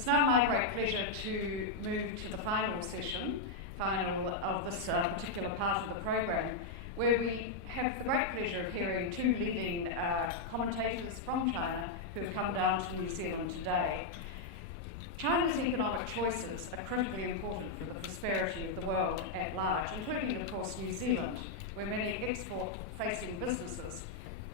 It's now my great pleasure to move to the final of this particular part of the program, where we have the great pleasure of hearing two leading commentators from China who have come down to New Zealand today. China's economic choices are critically important for the prosperity of the world at large, including, of course, New Zealand, where many export-facing businesses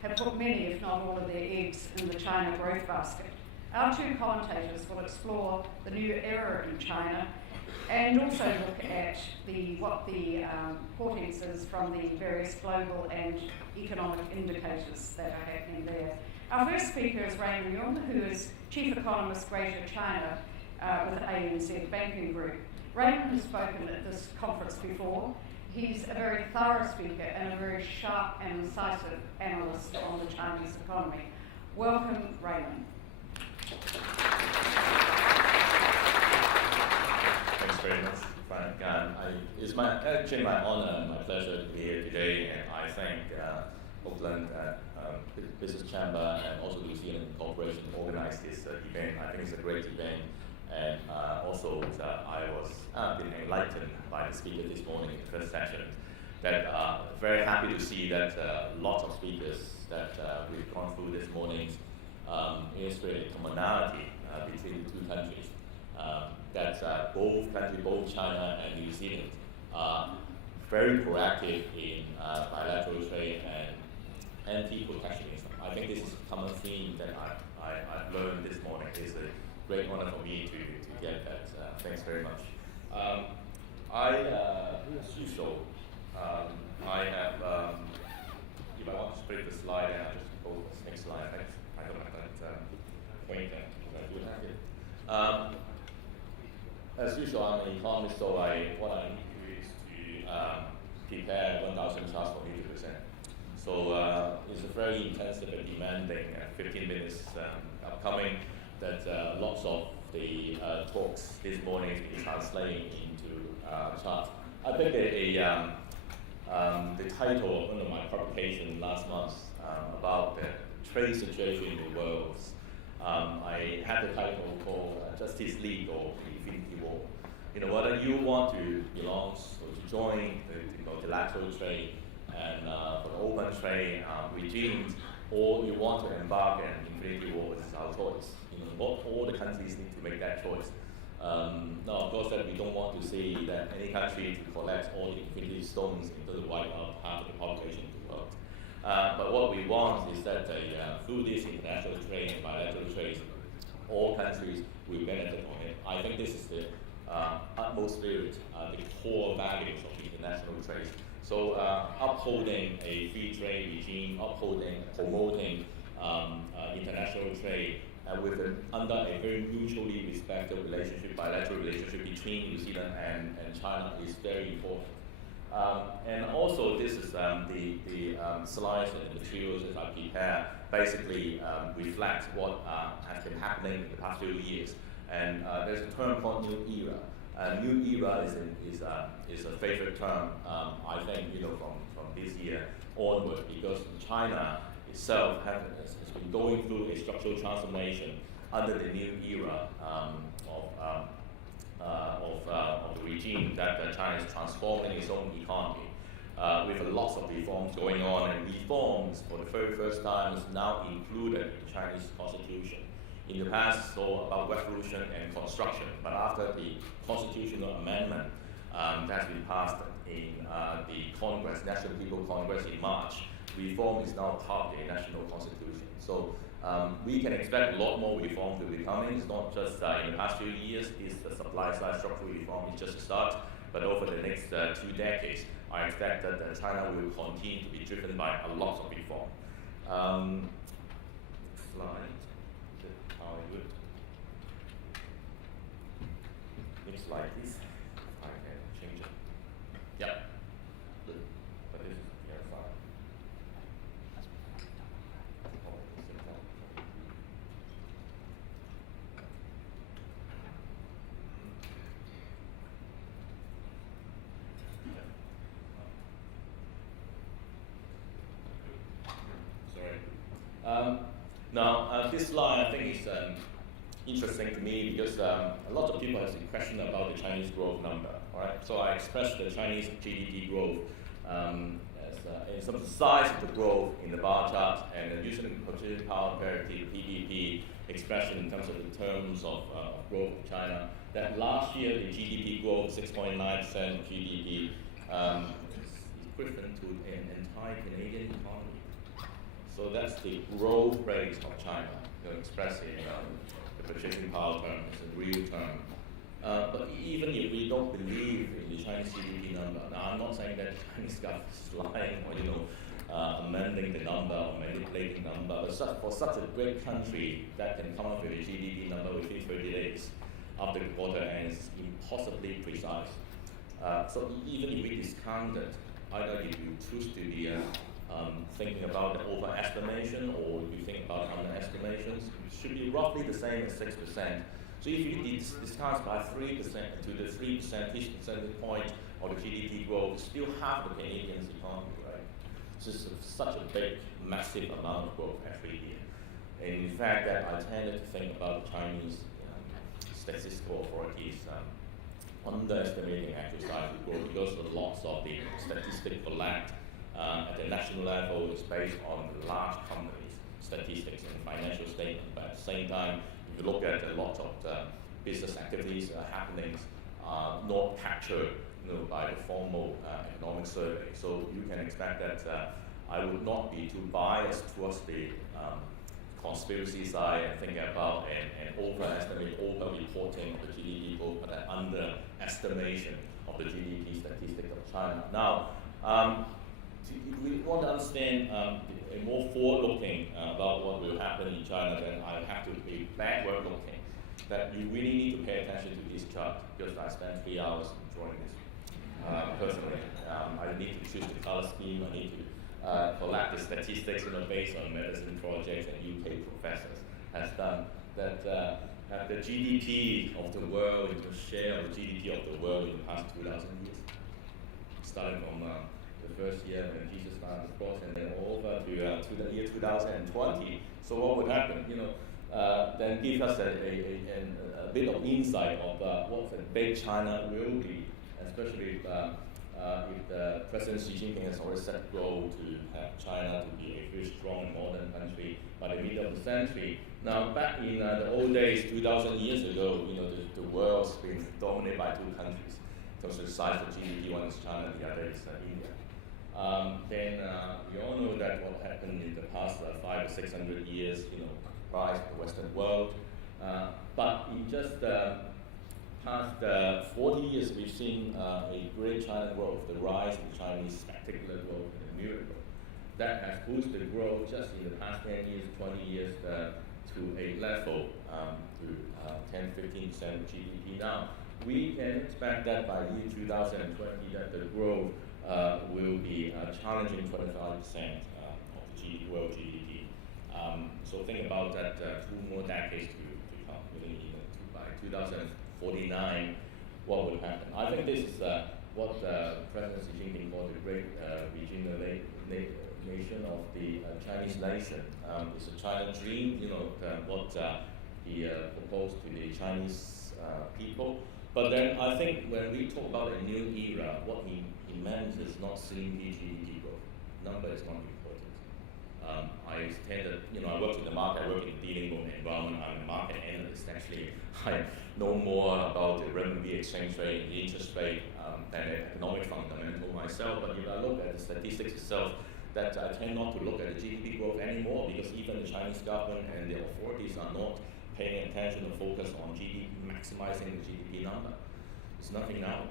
have put many, if not all, of their eggs in the China growth basket. Our two commentators will explore the new era in China and also look at what the portents is from the various global and economic indicators that are happening there. Our first speaker is Raymond Yeung, who is Chief Economist, Greater China with ANZ Banking Group. Raymond has spoken at this conference before. He's a very thorough speaker and a very sharp and incisive analyst on the Chinese economy. Welcome, Raymond. Thanks very much, Fran. It's actually my honor and my pleasure to be here today, and I thank Auckland Business Chamber and also New Zealand Corporation organized this event. I think it's a great event, and also I was been enlightened by the speaker this morning in the first session. That very happy to see that lots of speakers that we've gone through this morning illustrate a commonality between the two countries. That both countries, both China and New Zealand, are very proactive in bilateral trade and anti-protectionism. I think this is a common theme that I've learned this morning. It's a great honor for me to get that. Thanks very much. As usual, I have, if I want to spread the slide, and I'll just go to the next slide. I don't have that pointer, because I do have it. As usual, I'm an economist, so what I need to do is to prepare 1,000 charts for me to present. So it's a very intensive and demanding 15 minutes upcoming that lots of the talks this morning is translating into charts. I think the title of one of my publications last month about the trade situation in the world, I had the title called Justice League or Infinity War. You know, whether you want to belong or to join the multilateral trade and for the open trade regime, or you want to embark on Infinity War, this is our choice. You know, all the countries need to make that choice. Now, of course, that we don't want to see that any country to collect all the Infinity Stones into the wipe out half of the population of the world. But what we want is that through this international trade and bilateral trade, all countries will benefit from it. I think this is the utmost spirit, the core values of international trade. So upholding a free trade regime, promoting international trade under a very mutually respectful relationship, bilateral relationship between New Zealand and China is very important. And also, this is the slides and the materials that I prepare basically reflect what has been happening in the past few years. And there's a term called new era. New era is a favorite term, I think, from this year onward, because China itself has been going through a structural transformation under the new era of the regime that China is transforming its own economy with lots of reforms going on, and reforms for the very first time is now included in the Chinese constitution. In the past, it's all about revolution and construction, but after the constitutional amendment that has been passed in the Congress, National People Congress in March, reform is now part of the national constitution. So we can expect a lot more reform to be coming. It's not just in the past few years, it's the supply side structural reform is just a start, but over the next 2 decades, I expect that China will continue to be driven by a lot of reform. Slide. How I do it. Next slide, please. I can change it. Yep. Good. But this is the other side. Sorry. Now, this slide I think is interesting to me because a lot of people have a question about the Chinese growth number. All right, so I expressed the Chinese GDP growth in some of the size of the growth in the bar chart, and using purchasing power parity (PPP) expression in terms of the terms of growth of China. That last year the GDP growth 6.9% of GDP is equivalent to an entire Canadian economy. So that's the growth rate of China, expressing the purchasing power term as a real term. But even if we don't believe in the Chinese GDP number, now I'm not saying that the Chinese government is lying or amending the number or manipulating the number, but for such a great country that can come up with a GDP number within 30 days after the quarter ends is impossibly precise. So even if we discount it, either if you choose to be thinking about the overestimation or you think about underestimations, it should be roughly the same as 6%. So if you discount by 3% to the 3 percentage point of the GDP growth, it's still half the Canadian's economy, right? So it's such a big, massive amount of growth every year. And in fact, that I tended to think about the Chinese statistical authorities underestimating actual size of growth because of lots of the statistics collect at the national level is based on the large companies' statistics and financial statements. But at the same time, if you look at a lot of the business activities happenings not captured by the formal economic survey. So you can expect that I would not be too biased towards the conspiracy side and thinking about an overestimate, over-reporting of the GDP growth, but an underestimation of the GDP statistics of China. Now, if we want to understand a more forward-looking about what will happen in China, then I have to be backward-looking. That you really need to pay attention to this chart because I spent 3 hours drawing this personally. I need to choose the color scheme. I need to collect the statistics based on medicine projects and UK professors has done. That the GDP of the world, the share of the GDP of the world in the past 2,000 years, starting from the first year when Jesus started the cross and then over to the year 2020. So what would happen? Then give us a bit of insight of what the big China will be, especially if the President Xi Jinping has already set a goal to have China to be a very strong and modern country by the middle of the century. Now, back in the old days, 2,000 years ago, the world's been dominated by two countries. In terms of the size of GDP, one is China, the other is India. Then we all know that what happened in the past 500 or 600 years, rise of the Western world. But in just past 40 years, we've seen a great China growth, the rise of Chinese spectacular growth and a miracle. That has boosted growth just in the past 10 years, 20 years to a level to 10-15% of GDP. Now, we can expect that by year 2020 that the growth will be challenging 25% of the world GDP. So think about that 2 more decades to come. By 2049, what will happen? I think this is what President Xi Jinping called the great regional nation of the Chinese nation. It's a China dream, what he proposed to the Chinese people. But then I think when we talk about a new era, what he meant is not simply GDP growth. Number is not important. I tended, I work in the market, I work in dealing with the environment, I'm a market analyst. Actually, I know more about the renminbi exchange rate and the interest rate than the economic fundamental myself. But if I look at the statistics itself, that I tend not to look at the GDP growth anymore because even the Chinese government and the authorities are not paying attention or focus on maximizing the GDP number. It's nothing now.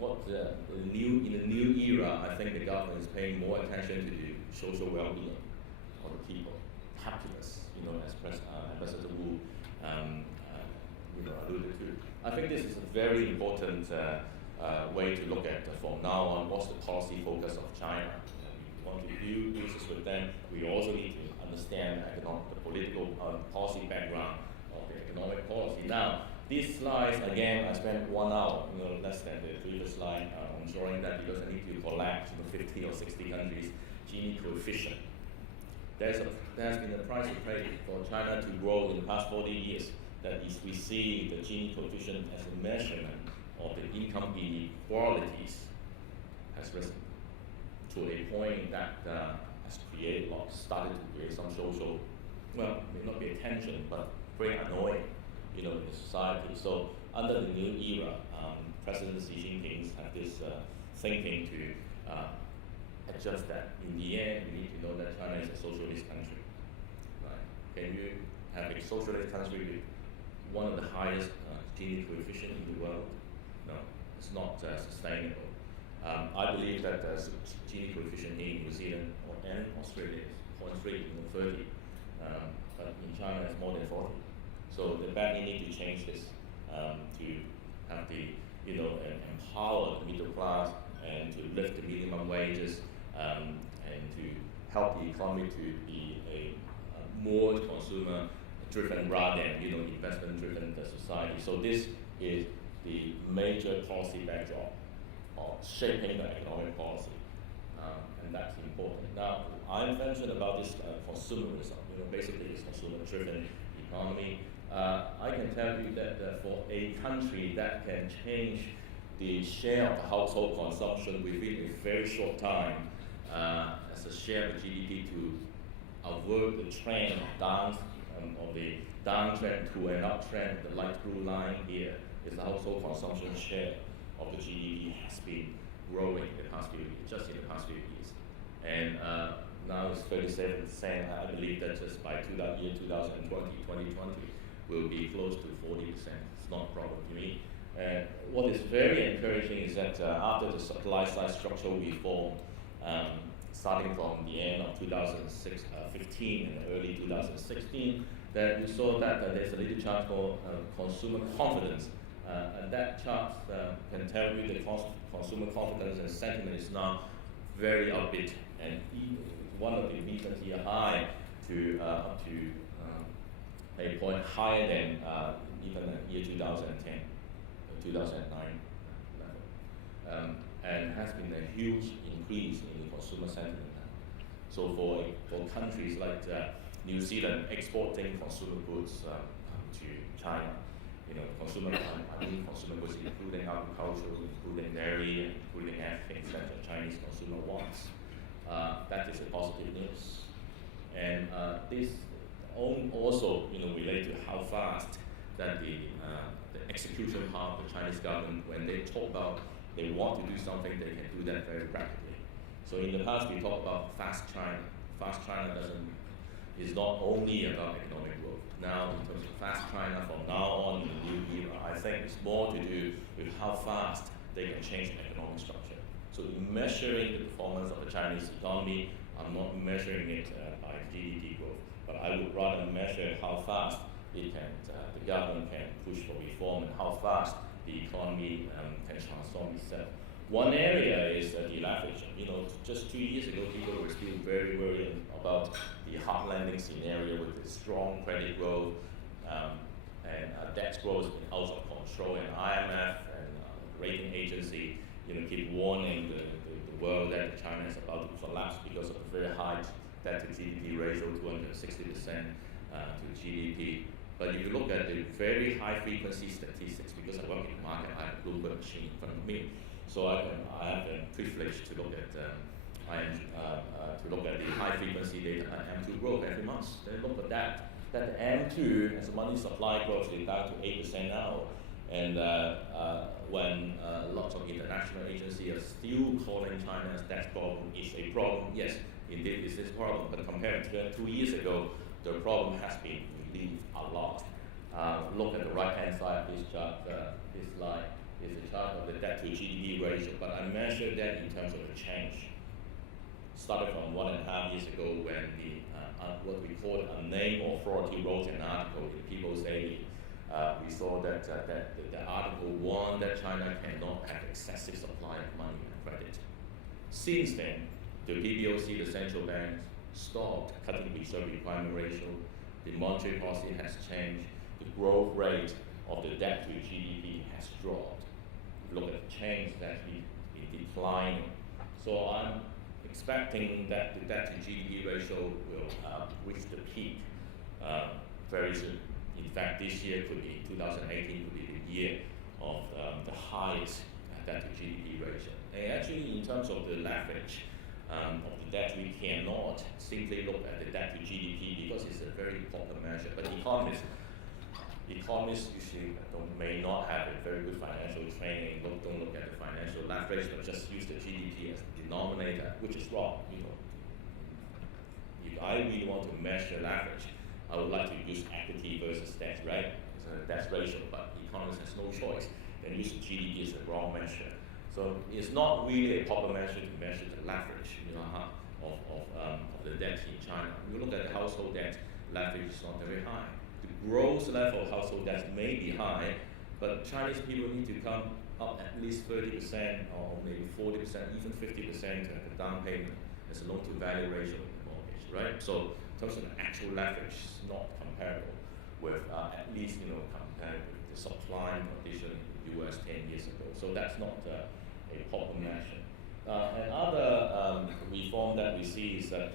In the new era, I think the government is paying more attention to the social well-being of the people, happiness, as Ambassador Wu alluded to. I think this is a very important way to look at from now on what's the policy focus of China. We want to do business with them. We also need to understand the political policy background of the economic policy. Now, these slides, again, I spent 1 hour, less than the previous slide on drawing that because I need to collect 50 or 60 countries' Gini coefficient. There has been a price of pay for China to grow in the past 40 years that is we see the Gini coefficient as a measurement of the income inequalities has risen to a point that has started to create some social, well, may not be a tension, but very annoying, in the society. So under the new era, President Xi Jinping have this thinking to adjust that. In the end, we need to know that China is a socialist country. Right? Can you have a socialist country with one of the highest Gini coefficient in the world? No, it's not sustainable. I believe that the Gini coefficient in New Zealand and Australia is 0.3, 30, but in China it's more than 40. So they badly need to change this to have the, empower the middle class and to lift the minimum wages and to help the economy to be a more consumer-driven rather than, investment-driven society. So this is the major policy backdrop of shaping the economic policy, and that's important. Now, I mentioned about this consumerism. Basically, it's consumer-driven economy. I can tell you that for a country that can change the share of the household consumption within a very short time as a share of GDP to avoid the trend of the downtrend to an uptrend, the light blue line here is the household consumption share of the GDP has been growing in the past few years, just in the past few years. And now it's 37%. I believe that just by year 2020, will be close to 40%. It's not a problem to me. And what is very encouraging is that after the supply side structural reform, starting from the end of 2015 and early 2016, that we saw that there's a little chart called consumer confidence. And that chart can tell you the consumer confidence and sentiment is now very upbeat, and one of the recent year high to up to a point higher than even the year 2010, 2009 level, and has been a huge increase in the consumer sentiment now. So for countries like New Zealand exporting consumer goods to China, consumer goods including agriculture, including dairy, including everything that the Chinese consumer wants. That is a positive news. And this also relate to how fast that the execution part of the Chinese government, when they talk about they want to do something, they can do that very rapidly. So in the past we talked about fast China. Fast China is not only about economic growth. Now, in terms of fast China, from now on in the new era, I think it's more to do with how fast they can change the economic structure. So in measuring the performance of the Chinese economy, I'm not measuring it by GDP growth, but I would rather measure how fast the government can push for reform and how fast the economy can transform itself. One area is deleveraging. Just 2 years ago, people were still very worried about the hard landing scenario with the strong credit growth and debt growth out of control, and IMF and rating agency, keep warning the world that China is about to collapse because of a very high debt to GDP ratio, 260% to GDP. But if you look at the very high frequency statistics, because I work in the market, I have a Bloomberg machine in front of me. So I have the privilege to look at the high frequency data and M2 growth every month. Then look at that M2 as a money supply growth is down to 8% now. And when lots of international agencies are still calling China's debt problem is a problem, yes, indeed it's a problem. But compared to 2 years ago, the problem has been relieved a lot. Look at the right-hand side of this chart. This slide is a chart of the debt to GDP ratio, but I measured that in terms of the change. Started from 1.5 years ago when the what we call a name authority wrote an article in People's Daily. We saw that the article warned that China cannot have excessive supply of money and credit. Since then, the PBOC, the central bank, stopped cutting reserve requirement ratio. The monetary policy has changed. The growth rate of the debt to GDP has dropped. Look at the change that is declining. So I'm expecting that the debt to GDP ratio will reach the peak very soon. In fact, this year could be 2018 could be the year of the highest debt to GDP ratio. And actually, in terms of the leverage of the debt, we cannot simply look at the debt to GDP because it's a very popular measure. But economists usually may not have a very good financial training. Don't look at the financial leverage, but just use the GDP as the denominator, which is wrong. If I really want to measure leverage, I would like to use equity versus debt, right? It's a debt ratio, but economists has no choice. Then use the GDP as the wrong measure. So it's not really a proper measure to measure the leverage, of the debt in China. If you look at the household debt, leverage is not very high. The gross level of household debt may be high, but Chinese people need to come up at least 30% or maybe 40%, even 50% to have a down payment as a loan to value ratio in the mortgage, right? So in terms of the actual leverage, is not comparable with at least compared with the subprime condition in the US 10 years ago. So that's not a proper measure. Another reform that we see is that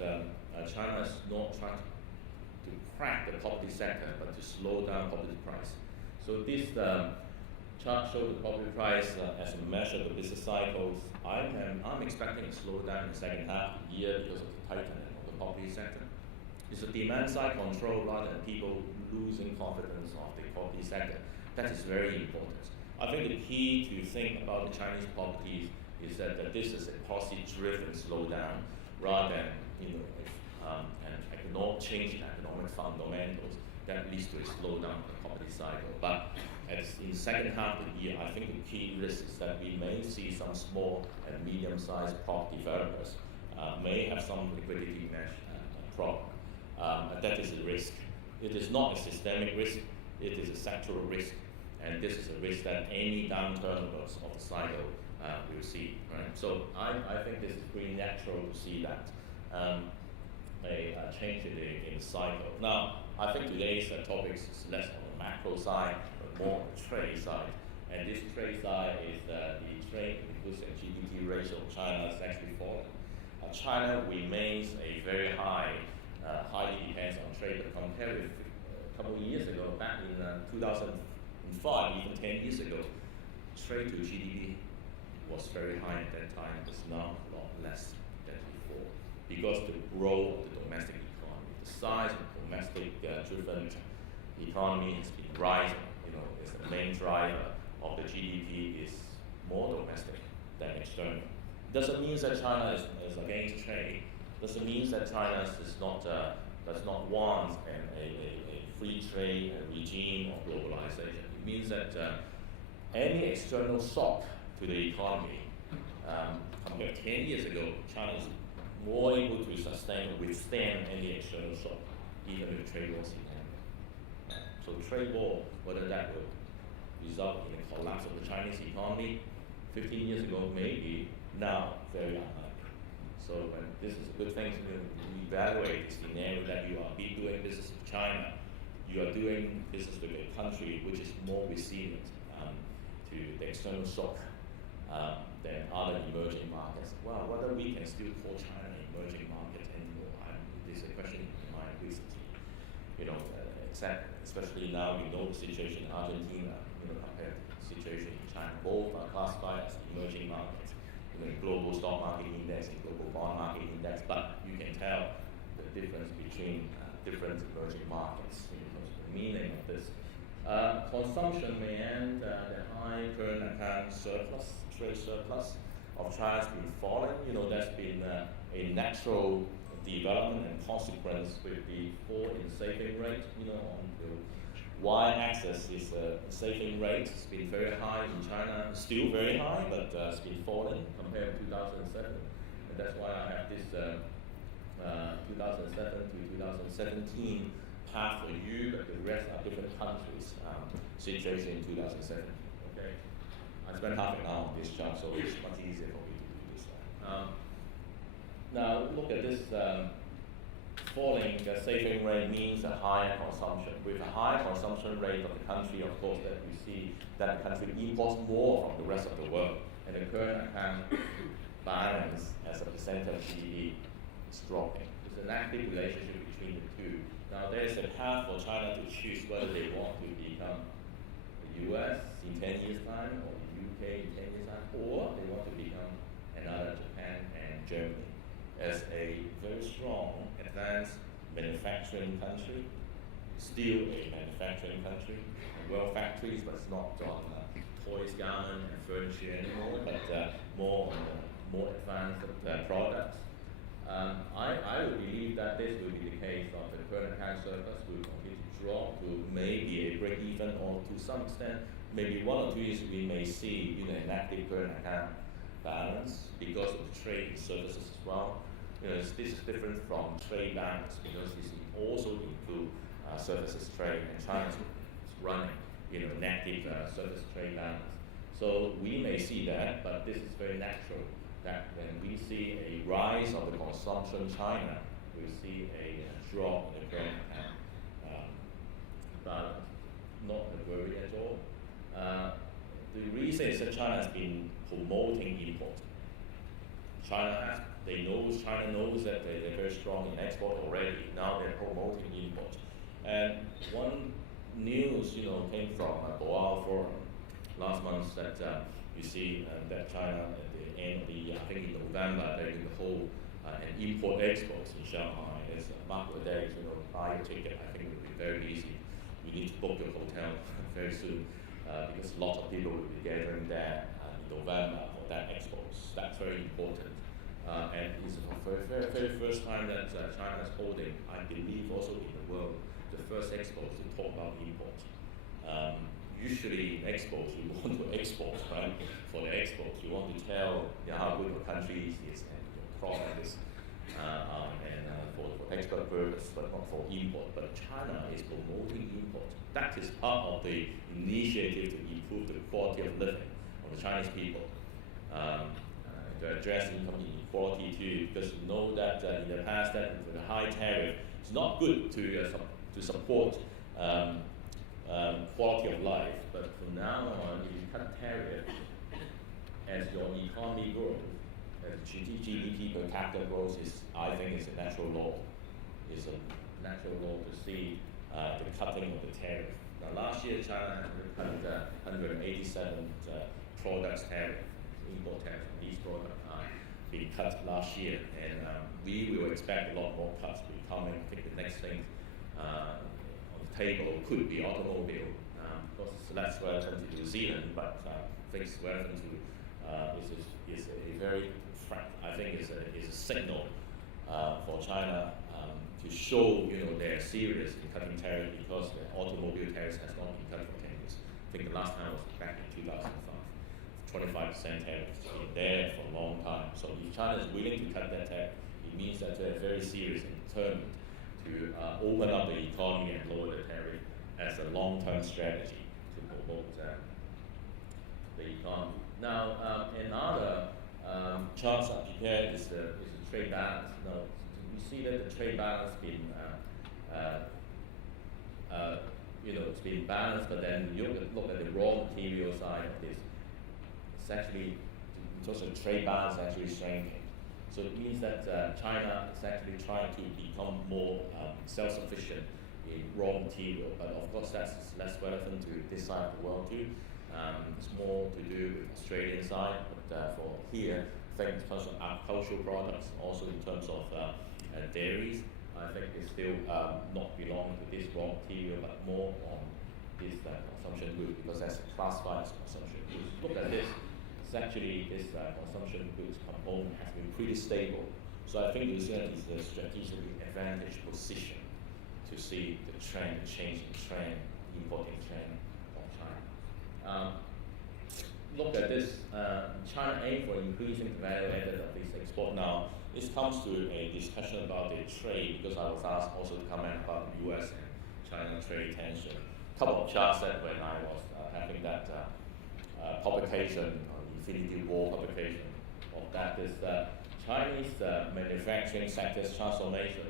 China is not trying to crack the property sector, but to slow down property price. So this chart shows the property price as a measure of the business cycles. I'm expecting a slowdown in the second half of the year because of the tightening of the property sector. It's a demand side control rather than people losing confidence of the property sector. That is very important. I think the key to think about the Chinese properties is that this is a policy-driven slowdown rather than an change in economic fundamentals that leads to a slowdown of the property cycle. But in the second half of the year, I think the key risk is that we may see some small and medium-sized property developers may have some liquidity problem. That is a risk. It is not a systemic risk. It is a sectoral risk. And this is a risk that any downturn of the cycle will see. Right? So I think this is pretty natural to see that a change in the cycle. Now, I think today's topic is less on the macro side, but more on the trade side. And this trade side is the trade goods and GDP ratio of China has actually fallen. China remains a very highly depends on trade, but compared with a couple of years ago, back in 2005, even 10 years ago, trade to GDP was very high at that time. It's now a lot less than before because the growth of the domestic economy, the size of the domestic driven economy has been rising. It's the main driver of the GDP is more domestic than external. Doesn't mean that China is against trade. Doesn't mean that China does not want a free trade regime or globalization. It means that any external shock to the economy, compared to 10 years ago, China is more able to withstand any external shock, even if trade wars in hand. So trade war, whether that would result in the collapse of the Chinese economy 15 years ago, maybe, now very unlikely. So this is a good thing to evaluate the scenario that you are doing business with China. You are doing business with a country which is more resilient to the external shock than other emerging markets. Well, whether we can still call China an emerging market anymore, it is a question in my recently. Especially now we know the situation in Argentina, compared to the situation in China. Both are classified as emerging markets. Global stock market index and global bond market index, but you can tell the difference between different emerging markets in terms of the meaning of this. Consumption may end the high current account surplus, trade surplus of China has been falling. That's been a natural development and consequence with the fall in saving rate. On the y-axis is saving rate. It's been very high in China, still very high, but it's been falling compared to 2007. And that's why I have this 2007 to 2017 path for you, but the rest are different countries' situation in 2007. Okay, I spent half an hour on this chart, so it's much easier for me to do this one. Now look at this. Falling saving rate means a higher consumption. With a higher consumption rate of the country, of course, that we see that the country imports more from the rest of the world, and the current account balance as a percent of GDP is dropping. This an active relationship between the two. Now there's a path for China to choose whether they want to become the US in 10 years' time, or the UK in 10 years' time, or they want to become another Japan and Germany as a very strong, advanced manufacturing country, still a manufacturing country, well factories, but it's not on toys, garment, and furniture anymore, but more on more advanced products. I would believe that this will be the case of the current account surplus will continue to drop to maybe a break even, or to some extent, maybe 1 or 2 years we may see an active current account balance because of the trade services as well. This is different from trade balance because this also includes services trade, and China is running negative service trade balance. So we may see that, but this is very natural that when we see a rise of the consumption in China, we see a drop in the current account balance. Not a worry at all. The reason is that China has been promoting import. China knows that they're very strong in export already. Now they're promoting import. And one news, came from Boao Forum last month that you see that China at the end of the year, I think in November, they're going to hold an import-export in Shanghai. As Mark the day, buy a ticket. I think it will be very easy. You need to book your hotel very soon because a lot of people will be gathering there in November for that exports. That's very important. And it's the very first time that China is holding, I believe also in the world, the first exports to talk about import. Usually in exports, you want to export, right? For the exports, you want to tell how good your country is and your product is, and for export purpose, but not for import. But China is promoting import. That is part of the initiative to improve the quality of living of the Chinese people. To address income inequality too, because you know that in the past that with the high tariff, it's not good to support quality of life. But from now on, if you cut tariff, as your economy grows, as GDP per capita grows, I think is a natural law. It's a natural law to see the cutting of the tariff. Now last year, China cut 187 products tariff. Import tariff on these products are being cut last year, and we will expect a lot more cuts to be coming. I think the next thing on the table could be automobile, because it's less relevant to New Zealand, but I think it's relevant to is a very I think is a signal for China to show they're serious in cutting tariff, because the automobile tariffs has not been cut for 10 years. I think the last time was back in 2005. 25% tariff has been there for a long time. So if China is willing to cut that tariff, it means that they're very serious and determined to open up the economy and lower the tariff as a long-term strategy to promote the economy. Now, another charts I prepared is the trade balance. Now, we see that the trade balance has been it's been balanced, but then you look at the raw material side of this. It's actually, in terms of trade balance, actually shrinking. So it means that China is actually trying to become more self-sufficient in raw material, but of course that's less relevant to this side of the world too. It's more to do with Australian side, but for here, I think in terms of agricultural products, also in terms of dairies, I think they still not belong to this raw material, but more on this consumption goods, because that's classified as consumption goods. Look at this. It's actually this consumption goods component has been pretty stable. So I think New Zealand is a strategically advantaged position to see the trend, the changing trend, importing trend of China. Look at this. China aims for increasing the value added of this export. Now, this comes to a discussion about the trade, because I was asked also to comment about the US and China trade tension. A couple of charts that when I was having that publication, Infinity War publication of that, is Chinese manufacturing sector's transformation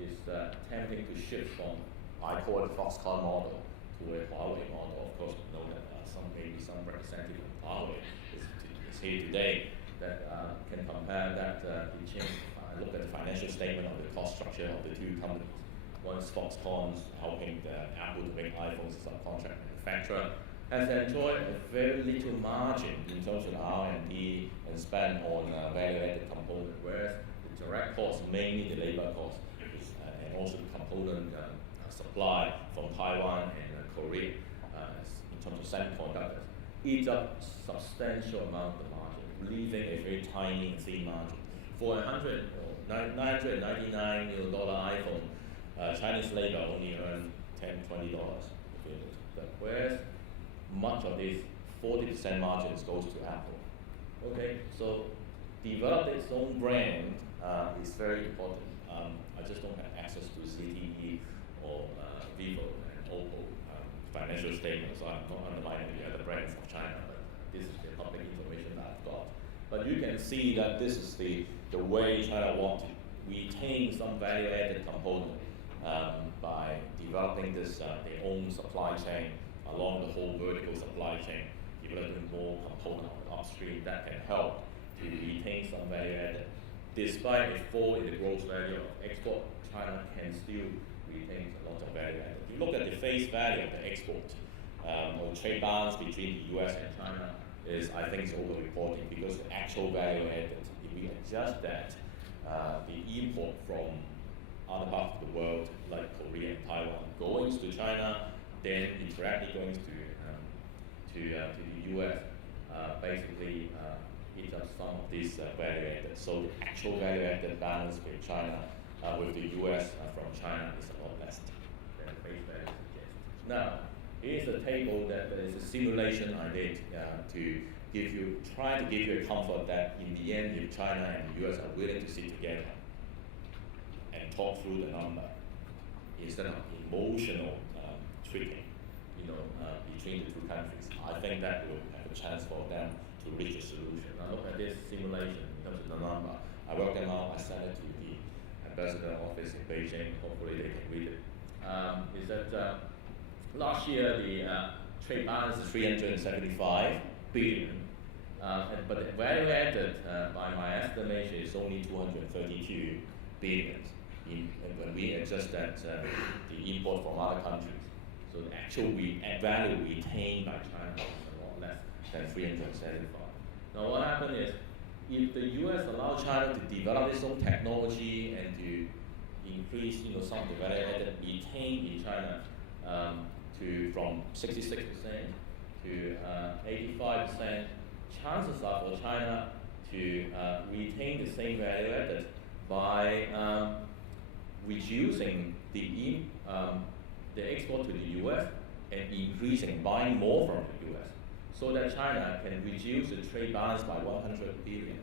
is attempting to shift from, I call it Foxconn model, to a Huawei model. Of course, we know that maybe some representative of Huawei is here today. that can compare that look at the financial statement of the cost structure of the two companies. One is Foxconn's helping Apple to make iPhones as a subcontract manufacturer, has enjoyed a very little margin in terms of R&D and spend on value-added component, whereas the direct cost, mainly the labor cost, and also the component supply from Taiwan and Korea in terms of semiconductors, eats up substantial amount of margin, leaving a very tiny and thin margin. For $999 iPhone, Chinese labor only earn $10, $20. Whereas much of this 40% margins goes to Apple. Okay, so develop its own brand is very important. I just don't have access to ZTE or Vivo and Oppo financial statements, so I'm not undermining the other brands of China, but this is the public information that I've got. But you can see that this is the way China wants to retain some value-added component by developing this their own supply chain along the whole vertical supply chain, developing more component upstream that can help to retain some value added. Despite a fall in the gross value of export, China can still retain a lot of value added. If you look at the face value of the export or trade balance between the US and China is, I think, is over-reporting because the actual value added, if we adjust that, the import from other parts of the world, like Korea and Taiwan, going to China, then indirectly going to the US, basically eats up some of this value added. So the actual value added balance with China, with the US from China is a lot less than face value suggests. Now, here's a table that is a simulation I did to try to give you a comfort that in the end, if China and the US are willing to sit together and talk through the number, instead of emotional treating, between the two countries, I think that will have a chance for them to reach a solution. Now look at this simulation in terms of the number. I worked them out, I sent it to the ambassador office in Beijing, hopefully they can read it. Is that last year the trade balance is 375 billion, but the value added by my estimation is only 232 billion when we adjust that the import from other countries. So the actual value retained by China is a lot less than 375. Now what happened is, if the US allow China to develop its own technology and to increase some of the value added retained in China from 66% to 85%, chances are for China to retain the same value added by reducing the export to the US and increasing, buying more from the US, so that China can reduce the trade balance by 100 billion.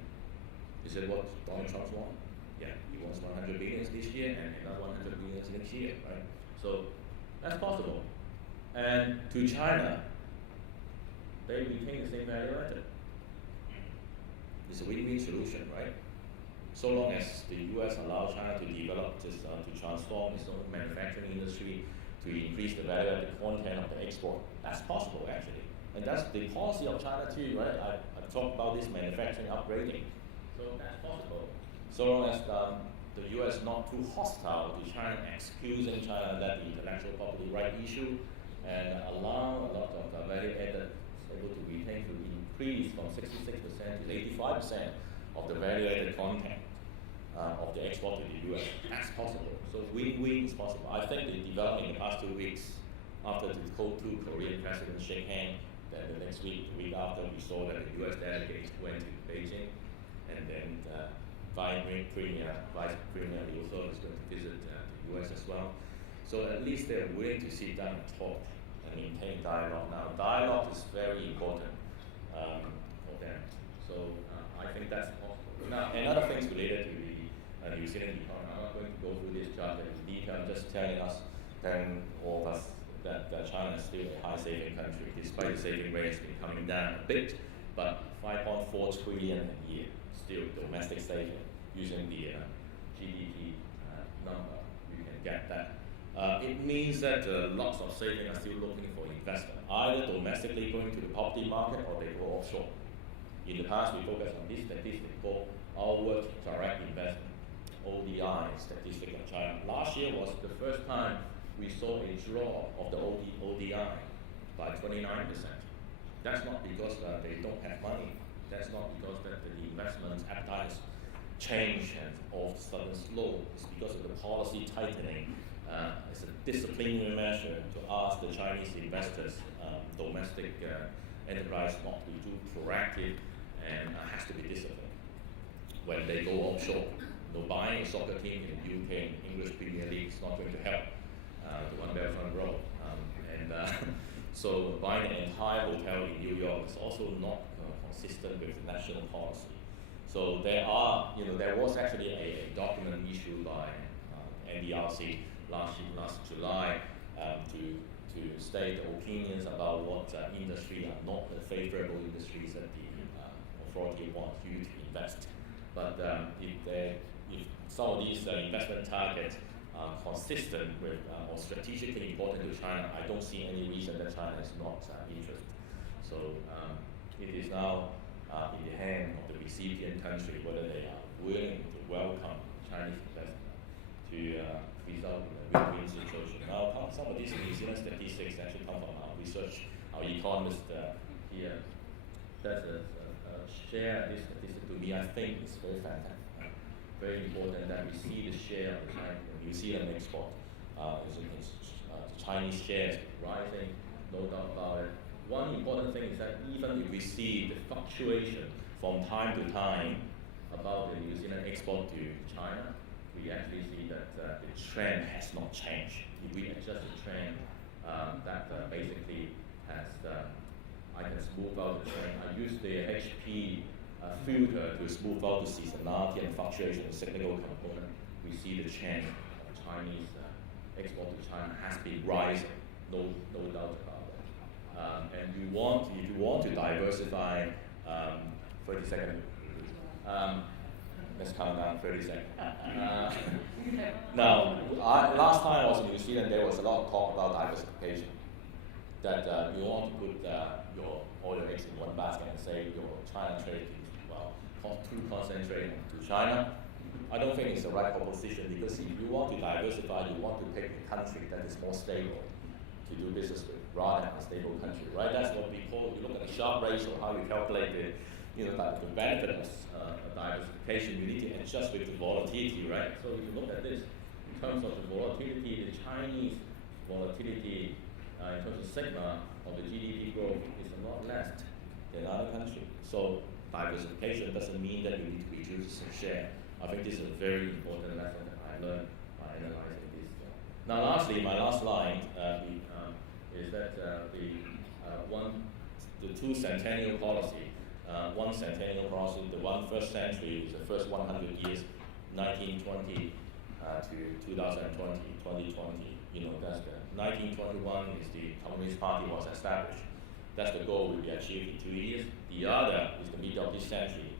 Is that what Donald Trump wants? Yeah, he wants 100 billion this year and another 100 billion next year, right? So that's possible. And to China, they retain the same value added. It's a win-win solution, right? So long as the US allows China to develop this, to transform its own manufacturing industry, to increase the value-added content of the export, that's possible actually. And that's the policy of China too, right? I've talked about this manufacturing upgrading. So that's possible. So long as the US not too hostile to China, excusing China that the intellectual property right issue, and allow a lot of value-added able to retain, to increase from 66% to 85% of the value-added content of the export to the US. That's possible. So win-win is possible. I think the development in the past 2 weeks, after the two Korean presidents shake hands, then the next week, the week after, we saw that the US delegates went to Beijing, and then Vice Premier Liu is going to visit the US as well. So at least they're willing to sit down and talk and maintain dialogue. Now, dialogue is very important for them. So I think that's possible. Now, another thing related to the New Zealand economy, I'm not going to go through this chart in detail. I'm just telling us, telling all of us that China is still a high saving country, despite the saving rate has been coming down a bit, but 5.4 trillion a year, still domestic saving, using the GDP number, you can get that. It means that lots of saving are still looking for investment, either domestically going to the property market or they go offshore. In the past, we focused on this statistic called outward direct investment, ODI statistic in China. Last year was the first time we saw a drop of the ODI by 29%. That's not because they don't have money. That's not because that the investment appetite has changed and all of a sudden slow. It's because of the policy tightening. It's a disciplinary measure to ask the Chinese investors, domestic enterprise, not to be too proactive and has to be disciplined. When they go offshore, buying a soccer team in the UK, English Premier League, is not going to help the One Belt Front Row. So buying an entire hotel in New York is also not consistent with the national policy. So there was actually a document issued by NDRC last July to state opinions about what industry are not the favorable industries that the authority wants you to invest. But if some of these investment targets are consistent with or strategically important to China, I don't see any reason that China is not interested. So it is now in the hand of the recipient country whether they are willing to welcome Chinese investment to result in a win-win situation. Now, some of these New Zealand statistics actually come from our research. Our economist here does share this statistic to me. I think it's very fantastic. Very important that we see the share of the New Zealand export. Chinese shares rising, no doubt about it. One important thing is that even if we see the fluctuation from time to time about the New Zealand export to China, we actually see that the trend has not changed. If we adjust the trend, that basically has, I can smooth out the trend. I use the HP filter to smooth out the seasonality and fluctuation of cyclical component. We see the trend of Chinese export to China has been rising, no doubt about that. And if you want to diversify, 30 seconds. Let's count down 30 seconds. Now, last time I was in New Zealand, there was a lot of talk about diversification. That you want to put all your eggs in one basket and say your China trade is too concentrated to China. I don't think it's the right proposition because if you want to diversify, you want to pick a country that is more stable to do business with rather than a stable country, right? That's what we call, you look at the Sharpe ratio, how you calculate the benefit of diversification, you need to adjust with the volatility, right? So if you look at this, in terms of the volatility, the Chinese volatility in terms of sigma of the GDP growth is a lot less than other countries. So diversification doesn't mean that you need to reduce the share. I think this is a very important lesson that I learned by analyzing this. Now lastly, my last line is that the two centennial policy, one centennial policy, the first century is the first 100 years, 1920 to 2020, 2020. That's the 1921 is the Communist Party was established. That's the goal will be achieved in 2 years. The other is the middle of this century,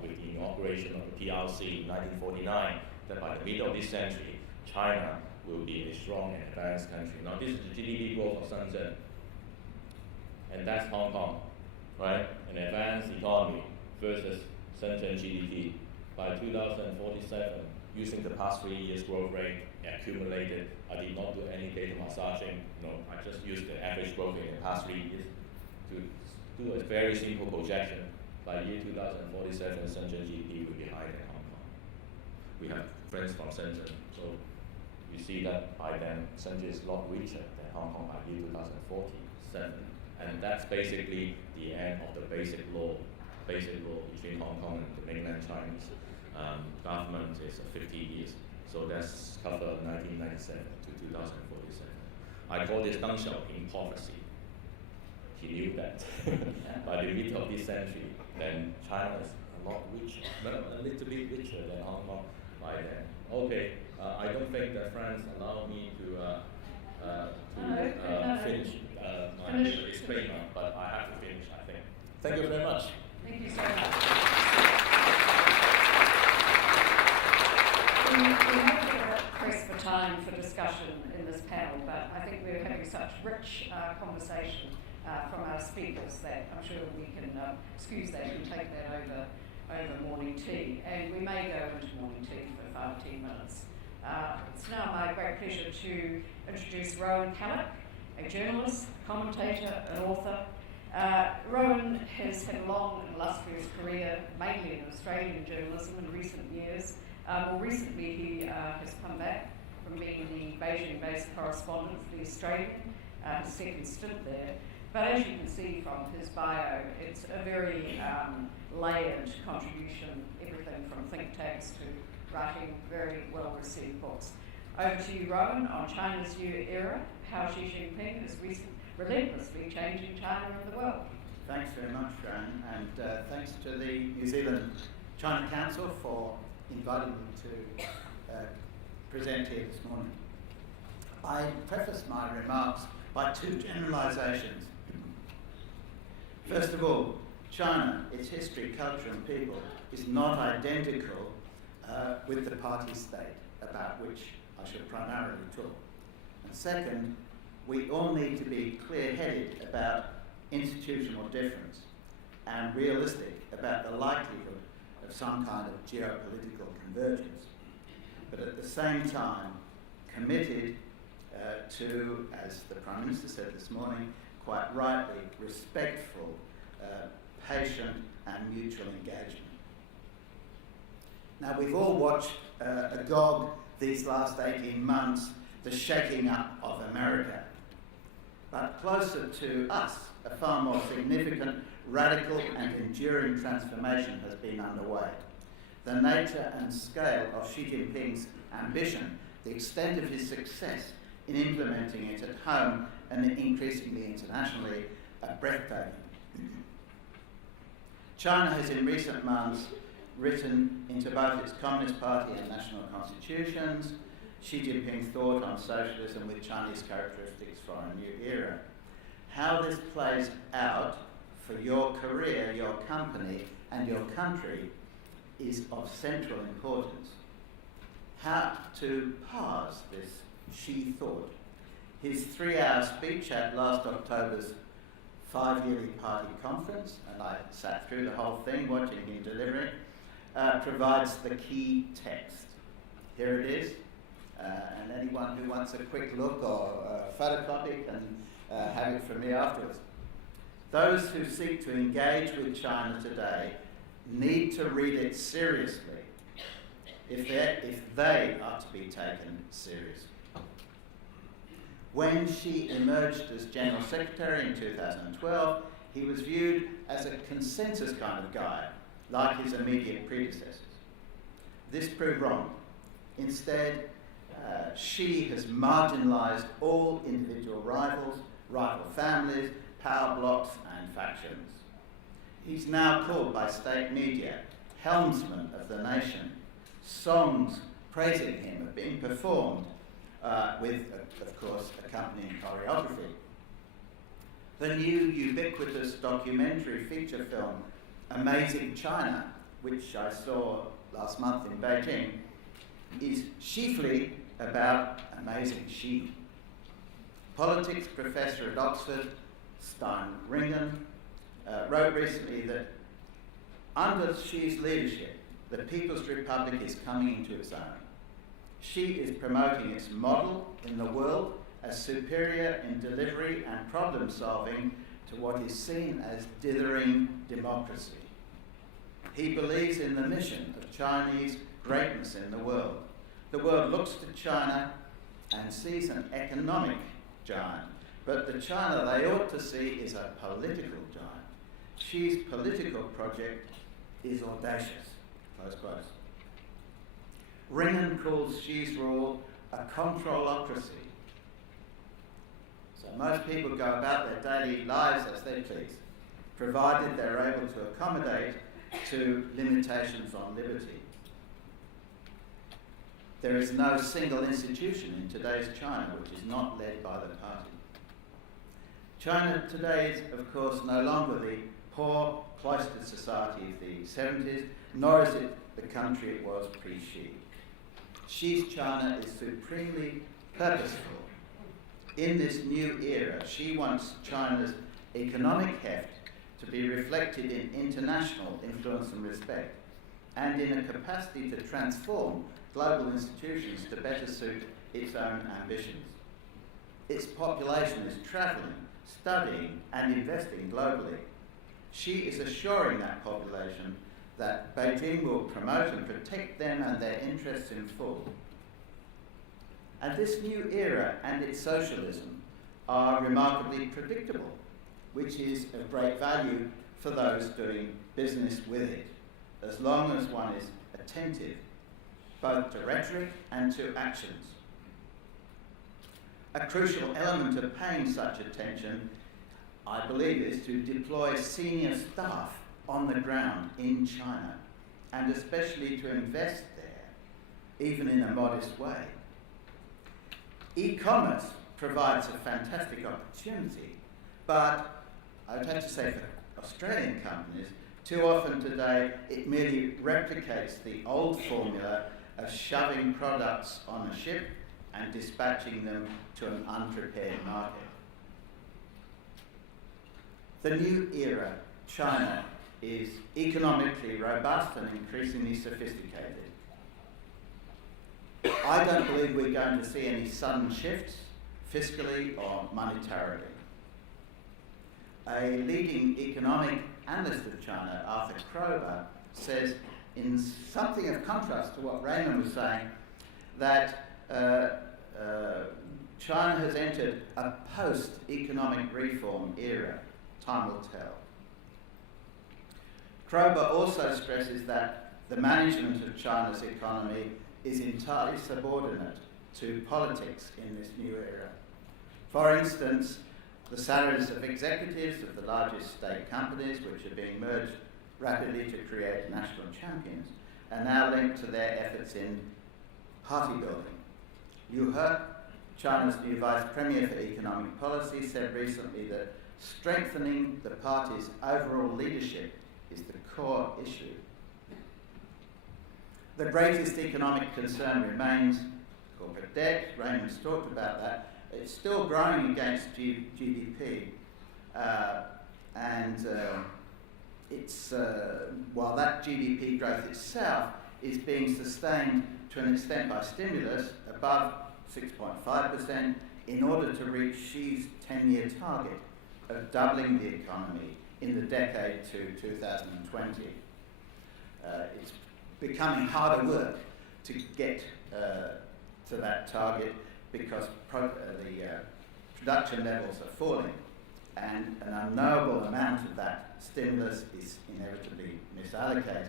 with the inauguration of the PRC in 1949, that by the middle of this century, China will be a strong and advanced country. Now this is the GDP growth of Shenzhen, and that's Hong Kong, right? An advanced economy versus Shenzhen GDP. By 2047, using the past 3 years growth rate accumulated, I did not do any data massaging. I just used the average growth rate in the past 3 years to do a very simple projection. By year 2047, Shenzhen GDP will be higher than Hong Kong. We have friends from Shenzhen, so you see that by then, Shenzhen is a lot richer than Hong Kong by year 2047. And that's basically the end of the basic law between Hong Kong and the mainland Chinese government is 50 years. So that's covered 1997 to 2047. I call this Deng Xiaoping prophecy. He knew that by the middle of this century, then China is a lot richer, but a little bit richer than Hong Kong by then. Okay, I don't think that France allowed me to finish my disclaimer, but I have to finish, I think. Thank you very much. Thank you so much. We have to press for time for discussion in this panel, but I think we're having such rich conversation from our speakers that I'm sure we can excuse that and take that over morning tea. And we may go into morning tea for 5-10 minutes. It's now my great pleasure to introduce Rowan Callick, a journalist, commentator, and author. Rowan has had a long and illustrious career, mainly in Australian journalism in recent years. More recently, he has come back from being the Beijing-based correspondent for the Australian, his second stint there. But as you can see from his bio, it's a very layered contribution, everything from think tanks to writing very well-received books. Over to you, Rowan, on China's new era, how Xi Jinping is relentlessly changing China and the world. Thanks very much, Fran, and thanks to the New Zealand China Council for inviting me to present here this morning. I preface my remarks by two generalisations. First of all, China, its history, culture and people, is not identical with the party state, about which I shall primarily talk. And second, we all need to be clear-headed about institutional difference and realistic about the likelihood of some kind of geopolitical convergence, but at the same time committed to, as the Prime Minister said this morning, quite rightly, respectful, patient and mutual engagement. Now, we've all watched agog these last 18 months, the shaking up of America. But closer to us, a far more significant, radical and enduring transformation has been underway. The nature and scale of Xi Jinping's ambition, the extent of his success in implementing it at home and increasingly internationally, are breathtaking. China has in recent months written into both its Communist Party and national constitutions Xi Jinping's thought on socialism with Chinese characteristics for a new era. How this plays out for your career, your company, and your country is of central importance. How to parse this Xi thought. His 3-hour speech at last October's 5-yearly party conference, and I sat through the whole thing watching him deliver it, provides the key text. Here it is, and anyone who wants a quick look or photocopy can have it from me afterwards. Those who seek to engage with China today need to read it seriously if they are to be taken seriously. When Xi emerged as General Secretary in 2012, he was viewed as a consensus kind of guy, like his immediate predecessors. This proved wrong. Instead, Xi has marginalised all individual rivals, rival families, power blocs and factions. He's now called by state media helmsman of the nation. Songs praising him are being performed with, of course, accompanying choreography. The new ubiquitous documentary feature film, Amazing China, which I saw last month in Beijing, is chiefly about amazing Xi. Politics professor at Oxford, Stein Ringen, wrote recently that under Xi's leadership, the People's Republic is coming into its own. Xi is promoting its model in the world as superior in delivery and problem solving to what is seen as dithering democracy. He believes in the mission of Chinese greatness in the world. The world looks to China and sees an economic giant, but the China they ought to see is a political giant. Xi's political project is audacious, close quotes. Ringen calls Xi's rule a controlocracy. So most people go about their daily lives as they please, provided they're able to accommodate to limitations on liberty. There is no single institution in today's China which is not led by the party. China today is, of course, no longer the poor, cloistered society of the 70s, nor is it the country it was pre-Xi. Xi's China is supremely purposeful. In this new era, Xi wants China's economic heft to be reflected in international influence and respect, and in a capacity to transform global institutions to better suit its own ambitions. Its population is travelling, studying, and investing globally. She is assuring that population that Beijing will promote and protect them and their interests in full. And this new era and its socialism are remarkably predictable, which is of great value for those doing business with it, as long as one is attentive both to rhetoric and to actions. A crucial element of paying such attention, I believe, is to deploy senior staff on the ground in China, and especially to invest there, even in a modest way. E-commerce provides a fantastic opportunity, but I would have to say for Australian companies, too often today it merely replicates the old formula of shoving products on a ship and dispatching them to an unprepared market. The new era, China, is economically robust and increasingly sophisticated. I don't believe we're going to see any sudden shifts, fiscally or monetarily. A leading economic analyst of China, Arthur Kroeber, says, in something of contrast to what Raymond was saying, that China has entered a post-economic reform era. Time will tell. Kroeber also stresses that the management of China's economy is entirely subordinate to politics in this new era. For instance, the salaries of executives of the largest state companies, which are being merged rapidly to create national champions, are now linked to their efforts in party building. Liu He, China's new Vice Premier for Economic Policy, said recently that strengthening the party's overall leadership is the core issue. The greatest economic concern remains corporate debt. Raymond's talked about that. It's still growing against GDP, while that GDP growth itself is being sustained to an extent by stimulus above 6.5% in order to reach Xi's 10-year target of doubling the economy in the decade to 2020. It's becoming harder work to get to that target because the production levels are falling, and an unknowable amount of that stimulus is inevitably misallocated.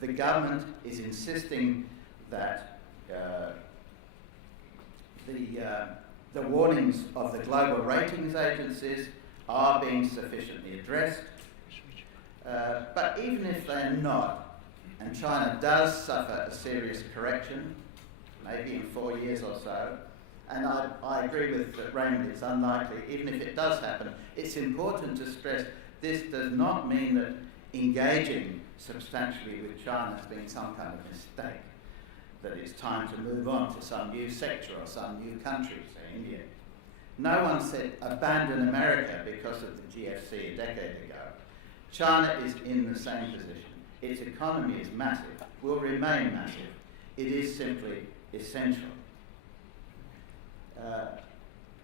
The government is insisting that the warnings of the global ratings agencies are being sufficiently addressed, but even if they're not, and China does suffer a serious correction, maybe in 4 years or so, and I agree with Raymond, it's unlikely. Even if it does happen, it's important to stress this does not mean that engaging substantially with China has been some kind of mistake, that it's time to move on to some new sector or some new country, say India. No one said abandon America because of the GFC a decade ago. China is in the same position. Its economy is massive, will remain massive. It is simply essential.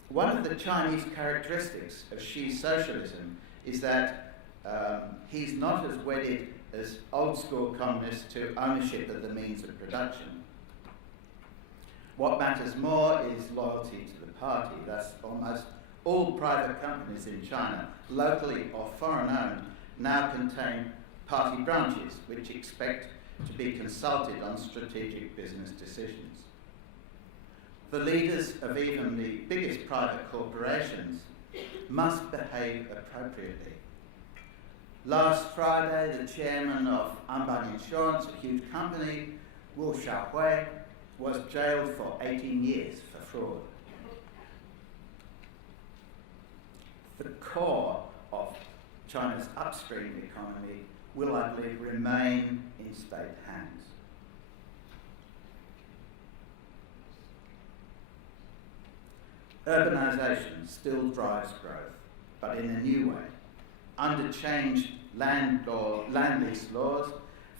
One of the Chinese characteristics of Xi's socialism is that he's not as wedded as old-school communists to ownership of the means of production. What matters more is loyalty to the party. Thus, almost all private companies in China, locally or foreign-owned, now contain party branches which expect to be consulted on strategic business decisions. The leaders of even the biggest private corporations must behave appropriately. Last Friday, the chairman of Anbang Insurance, a huge company, Wu Xiaohui, was jailed for 18 years for fraud. The core of China's upstream economy will, I believe, remain in state hands. Urbanisation still drives growth. but in a new way. Under changed land lease laws,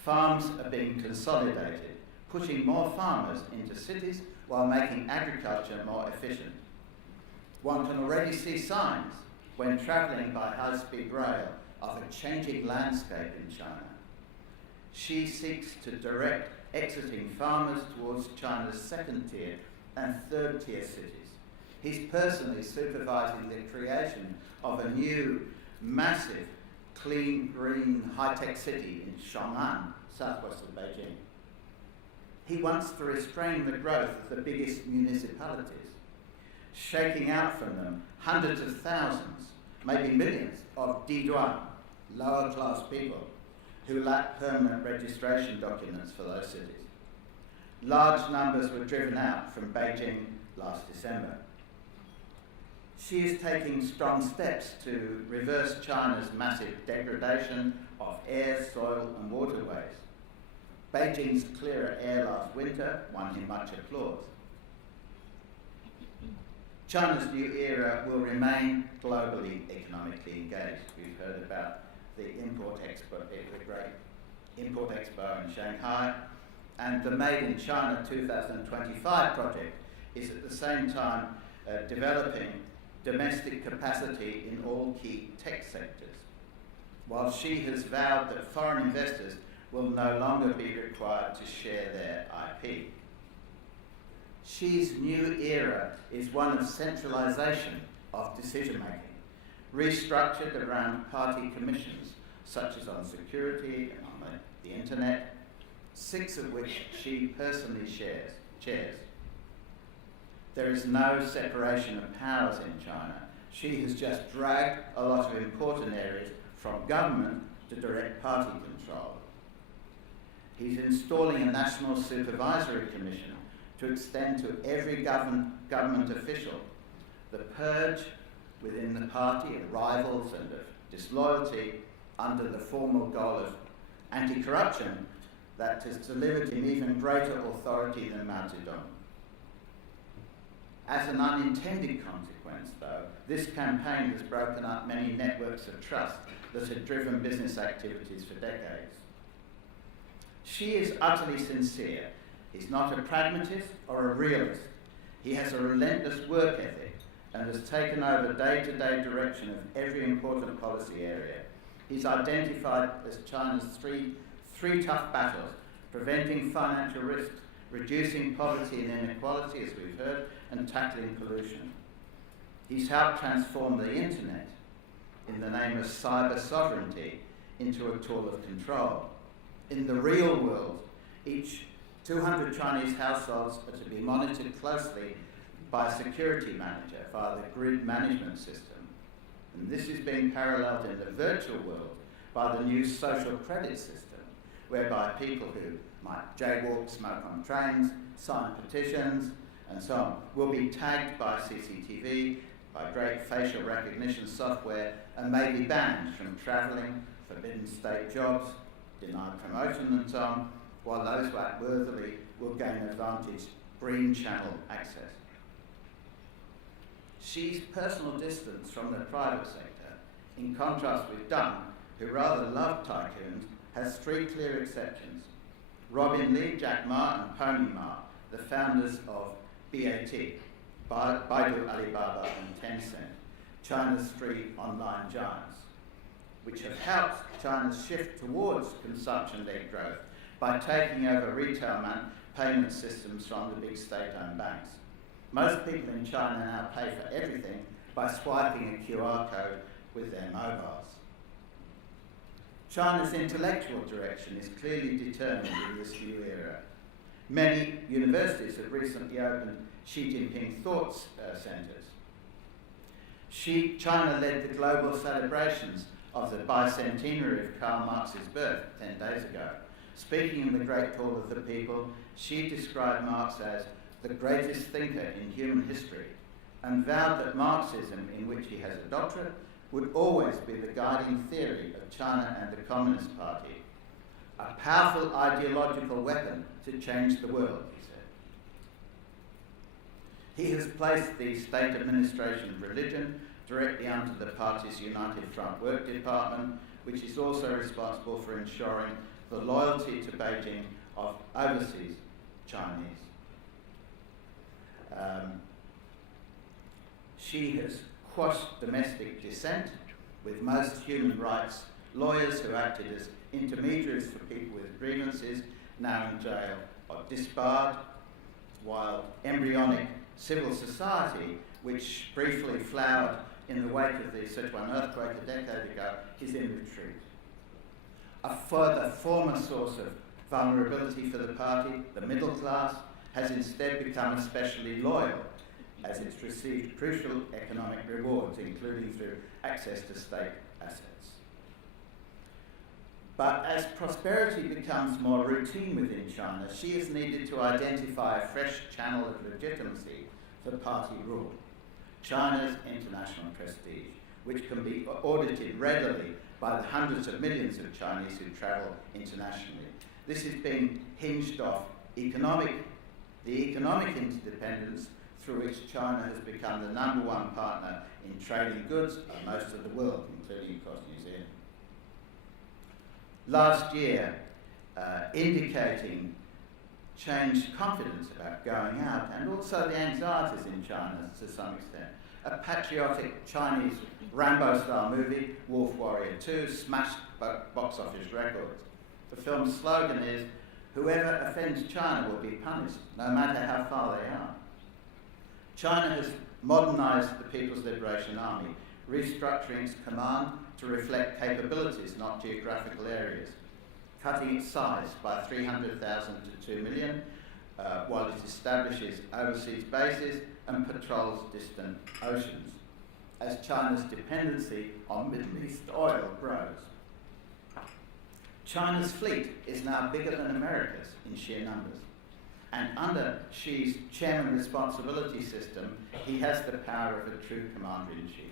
farms are being consolidated, pushing more farmers into cities while making agriculture more efficient. One can already see signs when travelling by high-speed rail of a changing landscape in China. Xi seeks to direct exiting farmers towards China's second-tier and third-tier cities. He's personally supervising the creation of a new, massive, clean, green, high-tech city in Chong'an, southwest of Beijing. He wants to restrain the growth of the biggest municipalities, shaking out from them hundreds of thousands, maybe millions, of diduan, lower-class people, who lack permanent registration documents for those cities. Large numbers were driven out from Beijing last December. She is taking strong steps to reverse China's massive degradation of air, soil and waterways. Beijing's clearer air last winter won him much applause. China's new era will remain globally economically engaged. We've heard about the great Import Expo in Shanghai, and the Made in China 2025 project is at the same time developing domestic capacity in all key tech sectors, while Xi has vowed that foreign investors will no longer be required to share their IP. Xi's new era is one of centralisation of decision-making, restructured around party commissions, such as on security and on the internet, 6 of which Xi personally chairs. There is no separation of powers in China. Xi has just dragged a lot of important areas from government to direct party control. He's installing a National Supervisory Commission to extend to every government official the purge within the party of rivals and of disloyalty under the formal goal of anti-corruption that has delivered him even greater authority than Mao Zedong. As an unintended consequence, though, this campaign has broken up many networks of trust that had driven business activities for decades. Xi is utterly sincere. He's not a pragmatist or a realist. He has a relentless work ethic and has taken over day-to-day direction of every important policy area. He's identified as China's three tough battles: preventing financial risks, reducing poverty and inequality, as we've heard, and tackling pollution. He's helped transform the internet in the name of cyber sovereignty into a tool of control. In the real world, each 200 Chinese households are to be monitored closely by a security manager via the grid management system. And this is being paralleled in the virtual world by the new social credit system, whereby people who might jaywalk, smoke on trains, sign petitions, and so on, will be tagged by CCTV, by great facial recognition software, and may be banned from travelling, forbidden state jobs, denied promotion and so on, while those who act worthily will gain advantage green channel access. Xi's personal distance from the private sector, in contrast with Deng, who rather loved tycoons, has 3 clear exceptions. Robin Li, Jack Ma and Pony Ma, the founders of BAT, Baidu, Alibaba and Tencent, China's 3 online giants, which have helped China's shift towards consumption-led growth by taking over retail payment systems from the big state-owned banks. Most people in China now pay for everything by swiping a QR code with their mobiles. China's intellectual direction is clearly determined in this new era. Many universities have recently opened Xi Jinping Thoughts Centres. China led the global celebrations of the bicentenary of Karl Marx's birth 10 days ago. Speaking in the Great Hall of the People, Xi described Marx as the greatest thinker in human history and vowed that Marxism, in which he has a doctorate, would always be the guiding theory of China and the Communist Party, a powerful ideological weapon to change the world, he said. He has placed the state administration of religion directly under the party's United Front Work Department, which is also responsible for ensuring the loyalty to Beijing of overseas Chinese. She has quashed domestic dissent, with most human rights lawyers who acted as intermediaries for people with grievances now in jail or disbarred, while embryonic civil society, which briefly flowered in the wake of the Sichuan earthquake a decade ago, is in retreat. A further former source of vulnerability for the party, the middle class, has instead become especially loyal, as it's received crucial economic rewards, including through access to state assets. But as prosperity becomes more routine within China, she is needed to identify a fresh channel of legitimacy for party rule: China's international prestige, which can be audited readily by the hundreds of millions of Chinese who travel internationally. This is being hinged off the economic interdependence through which China has become the #1 partner in trading goods of most of the world, including, of course, New Zealand. Last year, indicating changed confidence about going out and also the anxieties in China to some extent, a patriotic Chinese Rambo-style movie, Wolf Warrior 2, smashed box office records. The film's slogan is, "Whoever offends China will be punished, no matter how far they are." China has modernised the People's Liberation Army, restructuring its command to reflect capabilities, not geographical areas, cutting its size by 300,000 to 2 million, while it establishes overseas bases and patrols distant oceans, as China's dependency on Middle East oil grows. China's fleet is now bigger than America's in sheer numbers, and under Xi's chairman responsibility system, he has the power of a true commander-in-chief.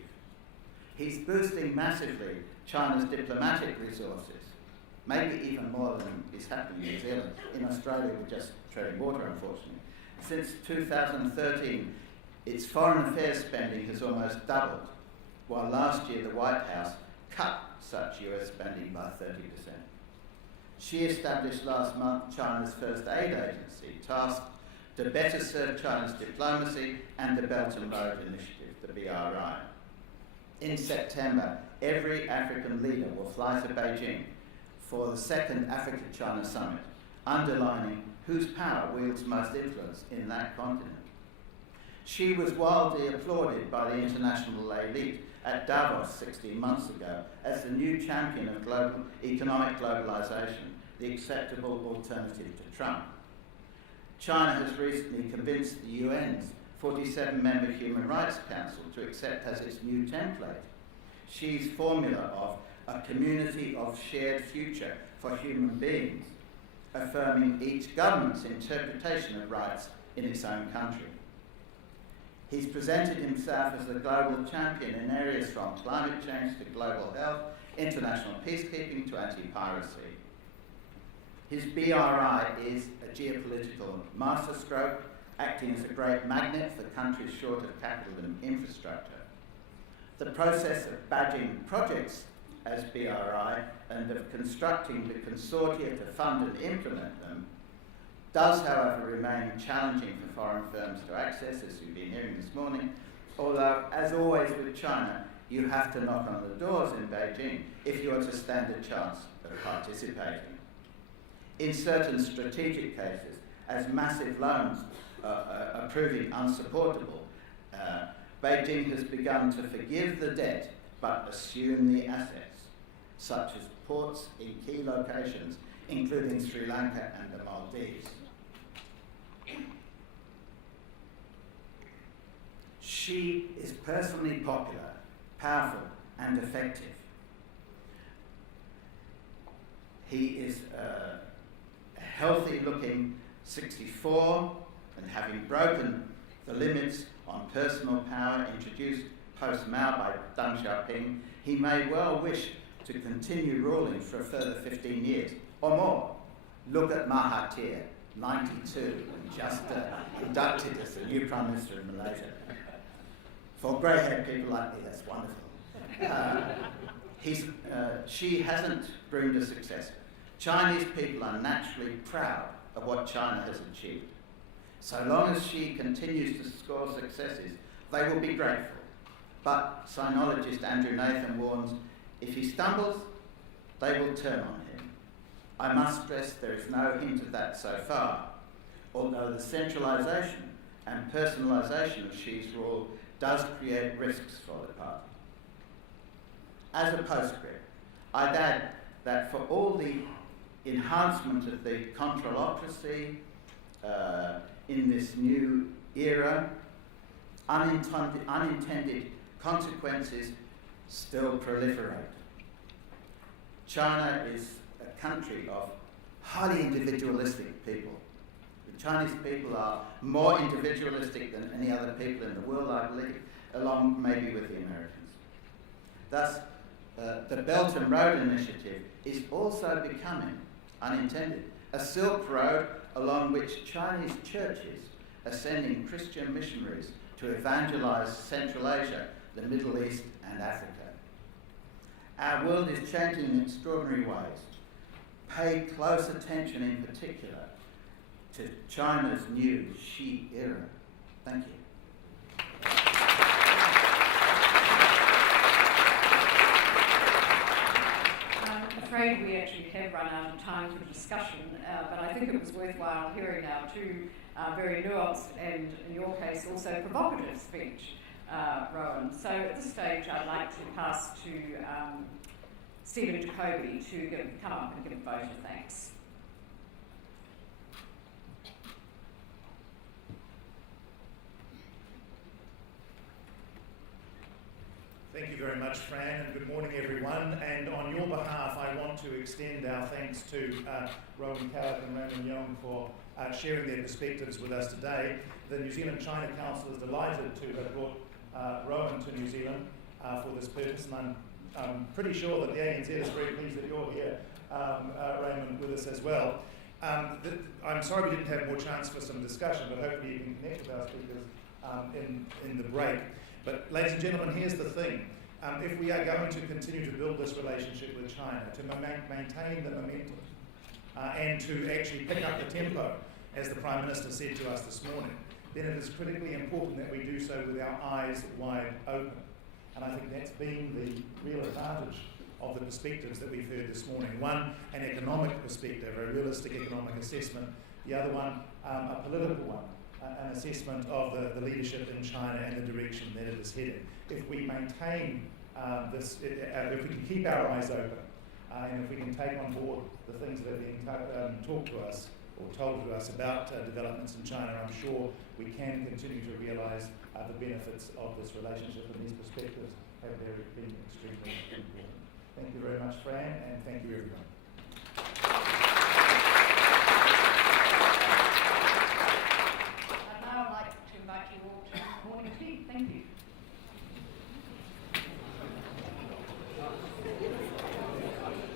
He's boosting massively China's diplomatic resources, maybe even more than is happening in New Zealand. In Australia, we're just treading water, unfortunately. Since 2013, its foreign affairs spending has almost doubled, while last year the White House cut such US spending by 30%. She established last month China's first aid agency, tasked to better serve China's diplomacy and the Belt and Road Initiative, the BRI. In September, every African leader will fly to Beijing for the second Africa-China summit, underlining whose power wields most influence in that continent. She was wildly applauded by the international elite at Davos 16 months ago as the new champion of economic globalisation, the acceptable alternative to Trump. China has recently convinced the UN's 47-member Human Rights Council to accept as its new template Xi's formula of a community of shared future for human beings, affirming each government's interpretation of rights in its own country. He's presented himself as the global champion in areas from climate change to global health, international peacekeeping to anti-piracy. His BRI is a geopolitical masterstroke, acting as a great magnet for countries short of capital and infrastructure. The process of badging projects as BRI and of constructing the consortia to fund and implement them does, however, remain challenging for foreign firms to access, as you've been hearing this morning, although, as always with China, you have to knock on the doors in Beijing if you are to stand a chance of participating. In certain strategic cases, as massive loans are proving unsupportable, Beijing has begun to forgive the debt but assume the assets, such as ports in key locations, including Sri Lanka and the Maldives. Xi is personally popular, powerful, and effective. He is a healthy-looking 64, and having broken the limits on personal power introduced post-Mao by Deng Xiaoping, he may well wish to continue ruling for a further 15 years or more. Look at Mahathir, 92, and just inducted as the new Prime Minister of Malaysia. For grey-haired people like me, that's wonderful. She hasn't groomed a successor. Chinese people are naturally proud of what China has achieved. So long as she continues to score successes, they will be grateful. But sinologist Andrew Nathan warns, if he stumbles, they will turn on him. I must stress there is no hint of that so far, although the centralisation and personalisation of Xi's rule does create risks for the party. As a postscript, I'd add that for all the enhancement of the controlocracy in this new era, unintended consequences still proliferate. China is a country of highly individualistic people. The Chinese people are more individualistic than any other people in the world, I believe, along maybe with the Americans. Thus, the Belt and Road Initiative is also becoming, unintended, a Silk Road along which Chinese churches are sending Christian missionaries to evangelize Central Asia, the Middle East and Africa. Our world is changing in extraordinary ways. Pay close attention in particular to China's new Xi era. Thank you. I'm afraid we actually have run out of time for discussion, but I think it was worthwhile hearing our two very nuanced and, in your case, also provocative speech, Rowan. So at this stage, I'd like to pass to Stephen Jacoby to come up and give a vote of thanks. Thank you very much, Fran, and good morning, everyone. And on your behalf, I want to extend our thanks to Rowan Callick and Raymond Yeung for sharing their perspectives with us today. The New Zealand China Council is delighted to have brought Rowan to New Zealand for this purpose, and I'm pretty sure that the ANZ is very pleased that you're here, Raymond, with us as well. I'm sorry we didn't have more chance for some discussion, but hopefully you can connect with our speakers in the break. But ladies and gentlemen, here's the thing. If we are going to continue to build this relationship with China, to maintain the momentum, and to actually pick up the tempo, as the Prime Minister said to us this morning, then it is critically important that we do so with our eyes wide open. And I think that's been the real advantage of the perspectives that we've heard this morning. One, an economic perspective, a realistic economic assessment. The other one, a political one. An assessment of the leadership in China and the direction that it is heading. If we maintain this, if we can keep our eyes open, and if we can take on board the things that are being talked to us or told to us about developments in China, I'm sure we can continue to realise the benefits of this relationship, and these perspectives have been extremely important. Thank you very much, Fran, and thank you, everyone.